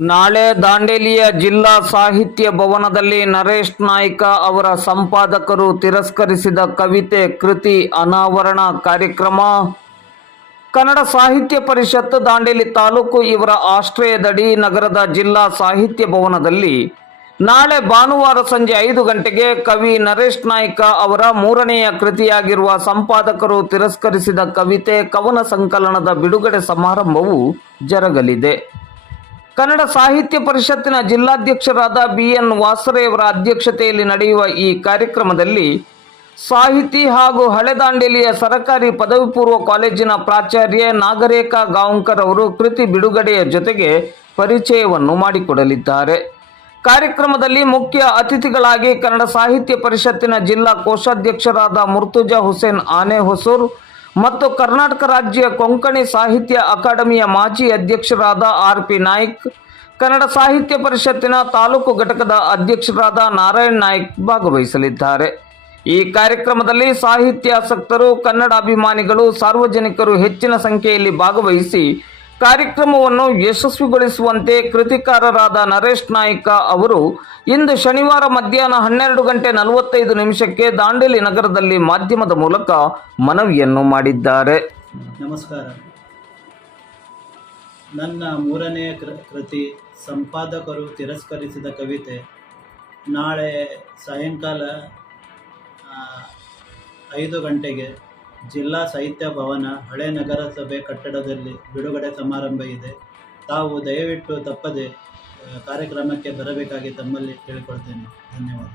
ನಾಳೆ ದಾಂಡೇಲಿಯ ಜಿಲ್ಲಾ ಸಾಹಿತ್ಯ ಭವನದಲ್ಲಿ ನರೇಶ್ ನಾಯ್ಕ ಅವರ ಸಂಪಾದಕರು ತಿರಸ್ಕರಿಸಿದ ಕವಿತೆ, ಕೃತಿ, ಅನಾವರಣ ಕಾರ್ಯಕ್ರಮ. ಕನ್ನಡ ಸಾಹಿತ್ಯ ಪರಿಷತ್ ದಾಂಡೇಲಿ ತಾಲೂಕು ಇವರ ಆಶ್ರಯದಡಿ ನಗರದ ಜಿಲ್ಲಾ ಸಾಹಿತ್ಯ ಭವನದಲ್ಲಿ ನಾಳೆ ಭಾನುವಾರ ಸಂಜೆ ಐದು ಗಂಟೆಗೆ ಕವಿ ನರೇಶ್ ನಾಯ್ಕ ಅವರ ಮೂರನೆಯ ಕೃತಿಯಾಗಿರುವ ಸಂಪಾದಕರು ತಿರಸ್ಕರಿಸಿದ ಕವಿತೆ ಕವನ ಸಂಕಲನದ ಬಿಡುಗಡೆ ಸಮಾರಂಭವು ಜರಗಲಿದೆ. ಕನ್ನಡ ಸಾಹಿತ್ಯ ಪರಿಷತ್ತಿನ ಜಿಲ್ಲಾಧ್ಯಕ್ಷರಾದ ಬಿ ಎನ್ ವಾಸರೆಯವರ ಅಧ್ಯಕ್ಷತೆಯಲ್ಲಿ ನಡೆಯುವ ಈ ಕಾರ್ಯಕ್ರಮದಲ್ಲಿ ಸಾಹಿತಿ ಹಾಗೂ ಹಳೆದಾಂಡೇಲಿಯ ಸರಕಾರಿ ಪದವಿ ಪೂರ್ವ ಕಾಲೇಜಿನ ಪ್ರಾಚಾರ್ಯ ನಾಗರೇಖಾ ಗಾಂವ್ಕರ್ ಅವರು ಕೃತಿ ಬಿಡುಗಡೆಯ ಜೊತೆಗೆ ಪರಿಚಯವನ್ನು ಮಾಡಿಕೊಡಲಿದ್ದಾರೆ. ಕಾರ್ಯಕ್ರಮದಲ್ಲಿ ಮುಖ್ಯ ಅತಿಥಿಗಳಾಗಿ ಕನ್ನಡ ಸಾಹಿತ್ಯ ಪರಿಷತ್ತಿನ ಜಿಲ್ಲಾ ಕೋಶಾಧ್ಯಕ್ಷರಾದ ಮುರ್ತುಜಾ ಹುಸೇನ್ ಆನೆ ಹೊಸೂರ್ ಮತ್ತು ಕರ್ನಾಟಕ ರಾಜ್ಯ ಕೊಂಕಣಿ ಸಾಹಿತ್ಯ ಅಕಾಡೆಮಿಯ ಮಾಜಿ ಅಧ್ಯಕ್ಷರಾದ ಆರ್ ಪಿ ನಾಯ್ಕ್, ಕನ್ನಡ ಸಾಹಿತ್ಯ ಪರಿಷತ್ತಿನ ತಾಲೂಕು ಘಟಕದ ಅಧ್ಯಕ್ಷರಾದ ನಾರಾಯಣ್ ನಾಯ್ಕ್ ಭಾಗವಹಿಸಲಿದ್ದಾರೆ. ಈ ಕಾರ್ಯಕ್ರಮದಲ್ಲಿ ಸಾಹಿತ್ಯಾಸಕ್ತರು, ಕನ್ನಡ ಅಭಿಮಾನಿಗಳು, ಸಾರ್ವಜನಿಕರು ಹೆಚ್ಚಿನ ಸಂಖ್ಯೆಯಲ್ಲಿ ಭಾಗವಹಿಸಿ ಕಾರ್ಯಕ್ರಮವನ್ನು ಯಶಸ್ವಿಗೊಳಿಸುವಂತೆ ಕೃತಿಕಾರರಾದ ನರೇಶ್ ನಾಯ್ಕ ಅವರು ಇಂದು ಶನಿವಾರ ಮಧ್ಯಾಹ್ನ ಹನ್ನೆರಡು ಗಂಟೆ ನಲವತ್ತೈದು ನಿಮಿಷಕ್ಕೆ ದಾಂಡೇಲಿ ನಗರದಲ್ಲಿ ಮಾಧ್ಯಮದ ಮೂಲಕ ಮನವಿಯನ್ನು ಮಾಡಿದ್ದಾರೆ. ನಮಸ್ಕಾರ. ನನ್ನ ಮೂರನೆಯ ಕೃತಿ ಸಂಪಾದಕರು ತಿರಸ್ಕರಿಸಿದ ಕವಿತೆ, ನಾಳೆ ಸಾಯಂಕಾಲ ಐದು ಗಂಟೆಗೆ ಜಿಲ್ಲಾ ಸಾಹಿತ್ಯ ಭವನ ಹಳೆ ನಗರಸಭೆ ಕಟ್ಟಡದಲ್ಲಿ ಬಿಡುಗಡೆ ಸಮಾರಂಭ ಇದೆ. ತಾವು ದಯವಿಟ್ಟು ತಪ್ಪದೆ ಕಾರ್ಯಕ್ರಮಕ್ಕೆ ಬರಬೇಕಾಗಿ ತಮ್ಮಲ್ಲಿ ಕೇಳಿಕೊಳ್ತೇನೆ. ಧನ್ಯವಾದ.